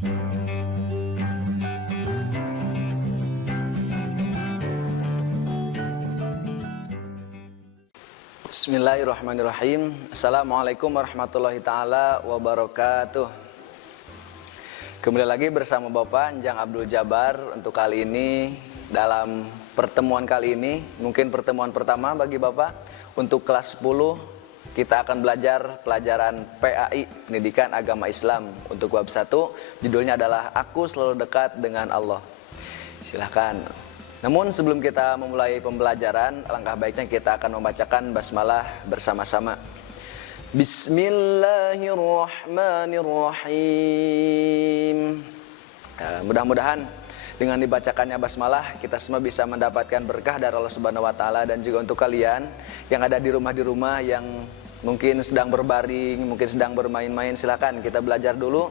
Bismillahirrahmanirrahim. Assalamualaikum warahmatullahi ta'ala wabarakatuh. Kembali lagi bersama Bapak Njang Abdul Jabar. Untuk kali ini, dalam pertemuan kali ini, mungkin pertemuan pertama bagi Bapak. Untuk kelas 10, kita akan belajar pelajaran PAI, Pendidikan Agama Islam. Untuk bab 1, judulnya adalah Aku Selalu Dekat Dengan Allah. Silahkan. Namun sebelum kita memulai pembelajaran, alangkah baiknya kita akan membacakan basmalah bersama-sama. Bismillahirrahmanirrahim. Mudah-mudahan dengan dibacakannya basmalah kita semua bisa mendapatkan berkah dari Allah Subhanahu wa taala. Dan juga untuk kalian yang ada di rumah yang mungkin sedang berbaring, mungkin sedang bermain-main, silakan kita belajar dulu.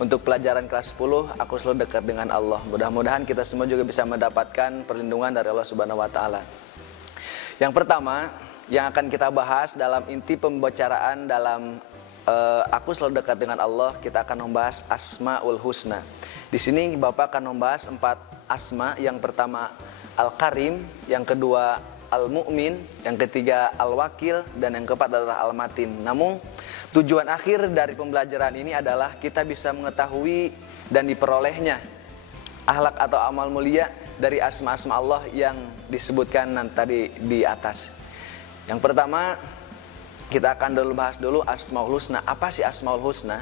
Untuk pelajaran kelas 10, aku selalu dekat dengan Allah. Mudah-mudahan kita semua juga bisa mendapatkan perlindungan dari Allah Subhanahu wa taala. Yang pertama, yang akan kita bahas dalam inti pembicaraan dalam aku selalu dekat dengan Allah, kita akan membahas Asmaul Husna. Di sini Bapak akan membahas 4 asma. Yang pertama Al-Karim, yang kedua Al-Mu'min, yang ketiga Al-Wakil, dan yang keempat adalah Al-Matin. Namun tujuan akhir dari pembelajaran ini adalah kita bisa mengetahui dan diperolehnya akhlak atau amal mulia dari asma-asma Allah yang disebutkan tadi di atas. Yang pertama, kita akan bahas dulu Asmaul Husna. Apa sih Asmaul Husna?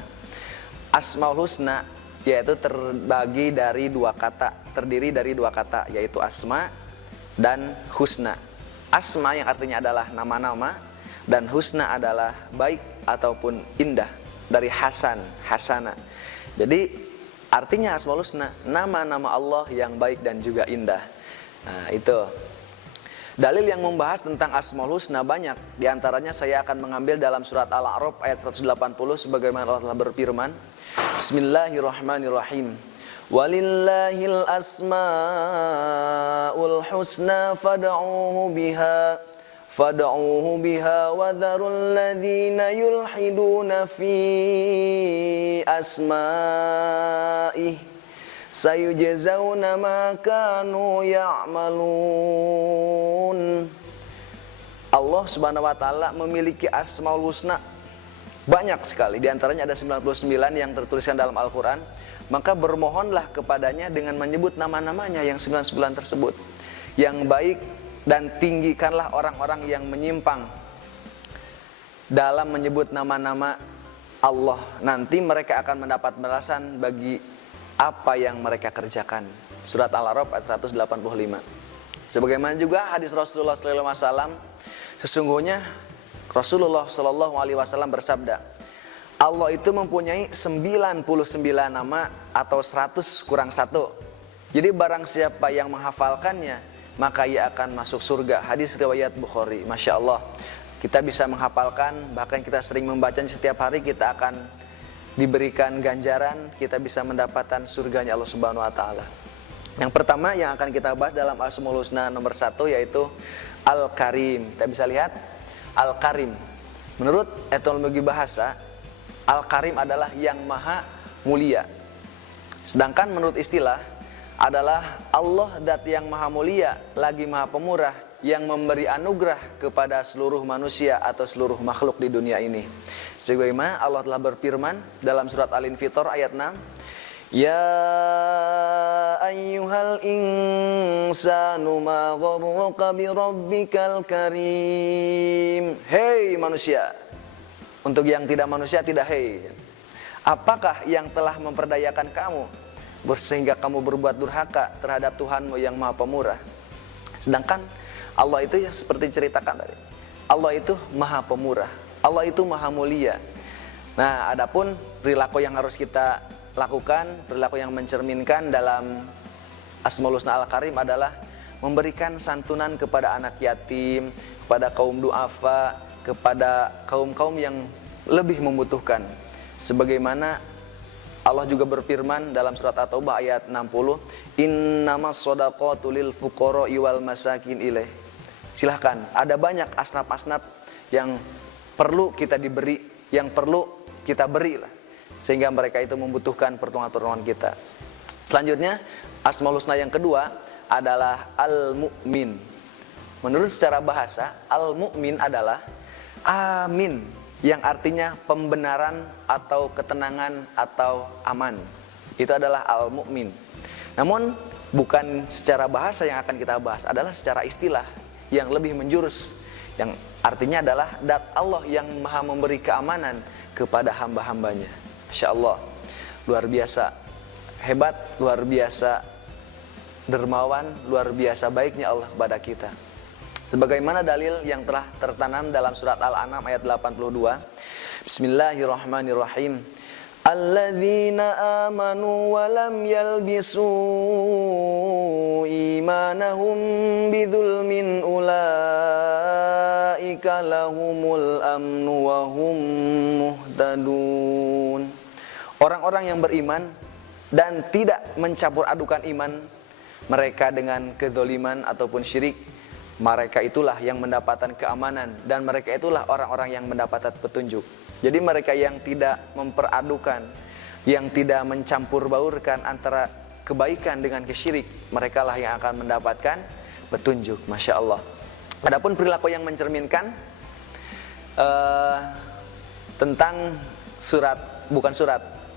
Asmaul Husna yaitu terdiri dari dua kata, yaitu asma dan husna. Asma yang artinya adalah nama-nama, dan husna adalah baik ataupun indah, dari hasan, hasana. Jadi artinya Asmaul Husna, nama-nama Allah yang baik dan juga indah. Nah, itu. Dalil yang membahas tentang Asmaul Husna banyak. Di antaranya saya akan mengambil dalam surat Al-A'raf ayat 180 sebagaimana Allah telah berfirman. Bismillahirrahmanirrahim. Walillahil asmaul husna fad'uuhu biha wa dharul ladzina yulhiduna fi asma'ih sayujzauna ma kanu ya'malun. Allah Subhanahu wa taala memiliki Asmaul Husna banyak sekali. Di antaranya ada 99 yang tertuliskan dalam Al-Qur'an. Maka bermohonlah kepadanya dengan menyebut nama-namanya yang 99 tersebut yang baik, dan tinggikanlah orang-orang yang menyimpang dalam menyebut nama-nama Allah. Nanti mereka akan mendapat balasan bagi apa yang mereka kerjakan. Surat Al-A'raf ayat 185. Sebagaimana juga hadis Rasulullah SAW, sesungguhnya Rasulullah SAW bersabda, Allah itu mempunyai 99 nama atau 100 kurang 1. Jadi barang siapa yang menghafalkannya, maka ia akan masuk surga. Hadis riwayat Bukhari. Masya Allah, kita bisa menghafalkan, bahkan kita sering membacanya setiap hari, kita akan diberikan ganjaran, kita bisa mendapatkan surganya Allah Subhanahu wa taala. Yang pertama yang akan kita bahas dalam Asmaul Husna nomor 1 yaitu Al-Karim. Kita bisa lihat Al-Karim. Menurut etimologi bahasa, Al-Karim adalah yang maha mulia. Sedangkan menurut istilah adalah Allah dat yang maha mulia lagi maha pemurah, yang memberi anugerah kepada seluruh manusia atau seluruh makhluk di dunia ini. Sebagaimana Allah telah berfirman dalam surat Al-Infitor ayat 6, Ya ayyuhal insanu ma gharraka bi rabbikal karim. Hei manusia. Untuk yang tidak manusia tidak hei. Apakah yang telah memperdayakan kamu sehingga kamu berbuat durhaka terhadap Tuhanmu yang maha pemurah? Sedangkan Allah itu ya seperti ceritakan tadi, Allah itu maha pemurah, Allah itu maha mulia. Nah, adapun perilaku yang harus kita lakukan, perilaku yang mencerminkan dalam Asmaul Husna Al-Karim adalah memberikan santunan kepada anak yatim, kepada kaum duafa, kepada kaum-kaum yang lebih membutuhkan. Sebagaimana Allah juga berfirman dalam surat At-Taubah ayat 60, Innamas shadaqatu lil fuqara'i wal masakin ilaih. Silahkan, ada banyak asnaf-asnaf yang perlu kita diberi, yang perlu kita berilah. sehingga mereka itu membutuhkan pertolongan kita. Selanjutnya, Asmaul Husna yang kedua adalah Al-Mu'min. Menurut secara bahasa, Al-Mu'min adalah amin, yang artinya pembenaran atau ketenangan atau aman. Itu adalah Al-Mu'min. Namun bukan secara bahasa yang akan kita bahas, adalah secara istilah yang lebih menjurus, yang artinya adalah dat Allah yang maha memberi keamanan kepada hamba-hambanya. Masya Allah, luar biasa hebat, luar biasa dermawan, luar biasa baiknya Allah kepada kita. Sebagaimana dalil yang telah tertanam dalam surat Al-An'am ayat 82. Bismillahirrahmanirrahim. Alladzina amanu wa lam yalbisu imanahum bidzulmin ulaika lahumul amnu wa hum muhtadun. Orang-orang yang beriman dan tidak mencampur adukan iman mereka dengan kezaliman ataupun syirik, mereka itulah yang mendapatkan keamanan dan mereka itulah orang-orang yang mendapatkan petunjuk. Jadi mereka yang tidak memperadukan, yang tidak mencampur baurkan antara kebaikan dengan kesyirik, mereka lah yang akan mendapatkan petunjuk. Masya Allah. Adapun perilaku yang mencerminkan tentang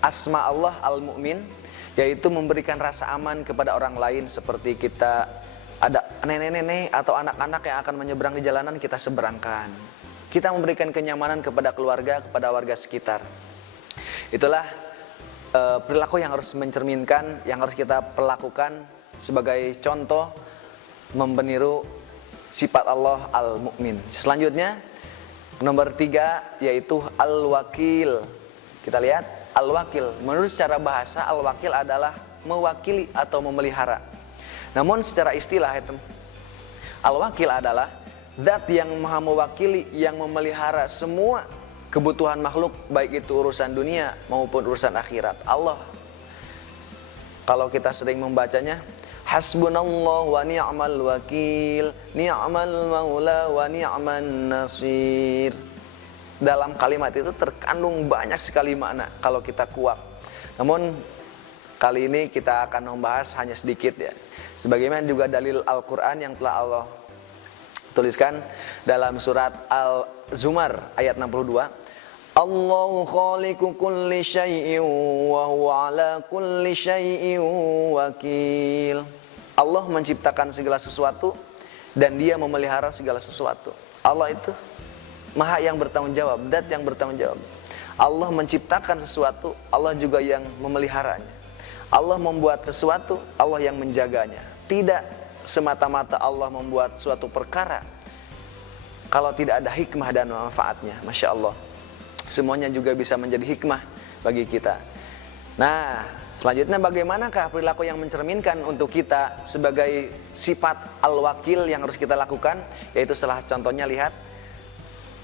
asma Allah Al-Mu'min, yaitu memberikan rasa aman kepada orang lain. Seperti kita ada nenek-nenek atau anak-anak yang akan menyeberang di jalanan, kita seberangkan. Kita memberikan kenyamanan kepada keluarga, kepada warga sekitar. Itulah perilaku yang harus mencerminkan, yang harus kita perlakukan sebagai contoh meniru sifat Allah Al-Mu'min. Selanjutnya, nomor 3 yaitu Al-Wakil. Kita lihat Al-Wakil. Menurut secara bahasa, Al-Wakil adalah mewakili atau memelihara. Namun secara istilah itu, Al-Wakil adalah zat yang maha mewakili, yang memelihara semua kebutuhan makhluk, baik itu urusan dunia maupun urusan akhirat. Allah, kalau kita sering membacanya, hasbunallah wa ni'mal wakil, ni'mal maula wa ni'man nasir. Dalam kalimat itu terkandung banyak sekali makna kalau kita kuak. Namun kali ini kita akan membahas hanya sedikit ya. Sebagaimana juga dalil Al-Quran yang telah Allah tuliskan dalam surat Al-Zumar ayat 62. Allahu khaliqu kulli syai'in wa huwa ala kulli syai'in wakil. Allah menciptakan segala sesuatu dan Dia memelihara segala sesuatu. Allah itu Maha yang bertanggung jawab, zat yang bertanggung jawab. Allah menciptakan sesuatu, Allah juga yang memeliharanya. Allah membuat sesuatu, Allah yang menjaganya. Tidak semata-mata Allah membuat suatu perkara kalau tidak ada hikmah dan manfaatnya. Masya Allah, semuanya juga bisa menjadi hikmah bagi kita. Nah, selanjutnya bagaimanakah perilaku yang mencerminkan untuk kita sebagai sifat Al-Wakil yang harus kita lakukan? Yaitu salah contohnya, lihat,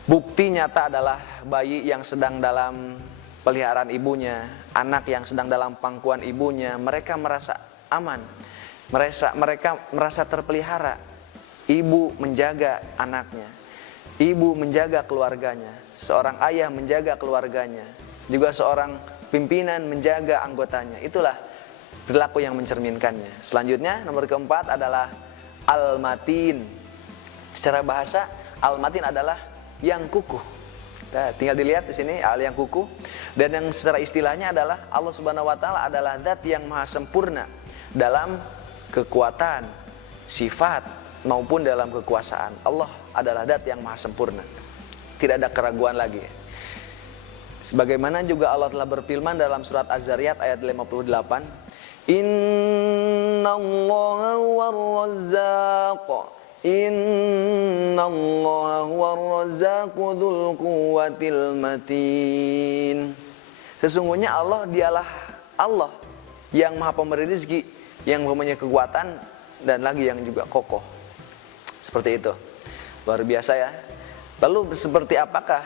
bukti nyata adalah bayi yang sedang dalam peliharaan ibunya, anak yang sedang dalam pangkuan ibunya, mereka merasa aman, mereka merasa terpelihara. Ibu menjaga anaknya, ibu menjaga keluarganya, seorang ayah menjaga keluarganya, juga seorang pimpinan menjaga anggotanya. Itulah perilaku yang mencerminkannya. Selanjutnya, nomor keempat adalah Al-Matin. Secara bahasa, Al-Matin adalah yang kukuh. Nah, tinggal dilihat di sini, al yang kukuh. Dan yang secara istilahnya adalah Allah Subhanahu wa taala adalah zat yang maha sempurna dalam kekuatan, sifat maupun dalam kekuasaan. Allah adalah zat yang maha sempurna, tidak ada keraguan lagi. Sebagaimana juga Allah telah berfirman dalam surat Az-Zariyat ayat 58, Innallaha huwar-razzaq, Innallaha huwar-razzaqu dzul quwwatil matin. Sesungguhnya Allah, dialah Allah yang maha pemberi rezeki, yang mempunyai kekuatan dan lagi yang juga kokoh. Seperti itu. Luar biasa ya. Lalu seperti apakah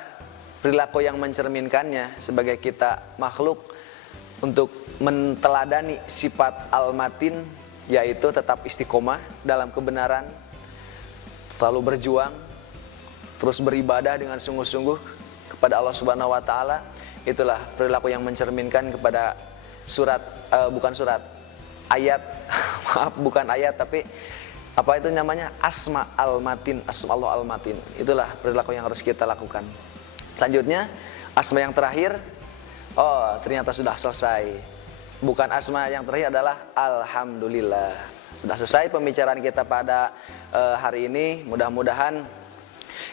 perilaku yang mencerminkannya sebagai kita makhluk untuk menteladani sifat Al-Matin, yaitu tetap istiqomah dalam kebenaran, selalu berjuang, terus beribadah dengan sungguh-sungguh kepada Allah Subhanahu wa taala. Itulah perilaku yang mencerminkan kepada ayat maaf, bukan ayat, tapi apa itu namanya, asma al-matin, asma Allah al-matin. Itulah perilaku yang harus kita lakukan. Selanjutnya asma yang terakhir, oh ternyata sudah selesai. Bukan asma yang terakhir adalah alhamdulillah. Sudah selesai pembicaraan kita pada hari ini. Mudah-mudahan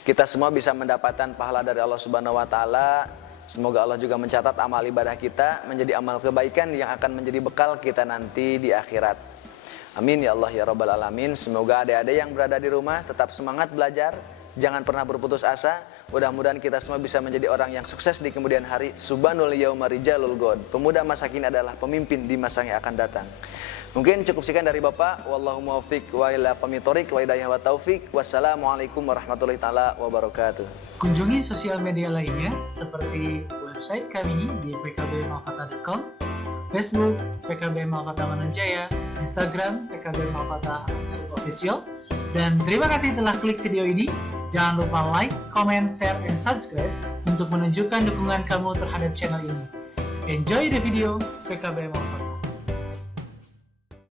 kita semua bisa mendapatkan pahala dari Allah Subhanahu wa taala. Semoga Allah juga mencatat amal ibadah kita menjadi amal kebaikan yang akan menjadi bekal kita nanti di akhirat. Amin ya Allah ya Rabbal Alamin. Semoga adik-adik yang berada di rumah tetap semangat belajar, jangan pernah berputus asa. Mudah-mudahan kita semua bisa menjadi orang yang sukses di kemudian hari. Subhanul yauma rijalul god. Pemuda masa kini adalah pemimpin di masa yang akan datang. Mungkin cukup sekian dari Bapak. Wallahu muwaffiq wa ila pamitorik wa hidayah wa taufik. Wassalamualaikum warahmatullahi taala wabarakatuh. Kunjungi sosial media lainnya seperti website kami di pkbmalkata.com, Facebook PKB Malkata Mananjaya, Instagram PKB Malkata _official. Dan terima kasih telah klik video ini. Jangan lupa like, comment, share, and subscribe untuk menunjukkan dukungan kamu terhadap channel ini. Enjoy the video PKB Malkata.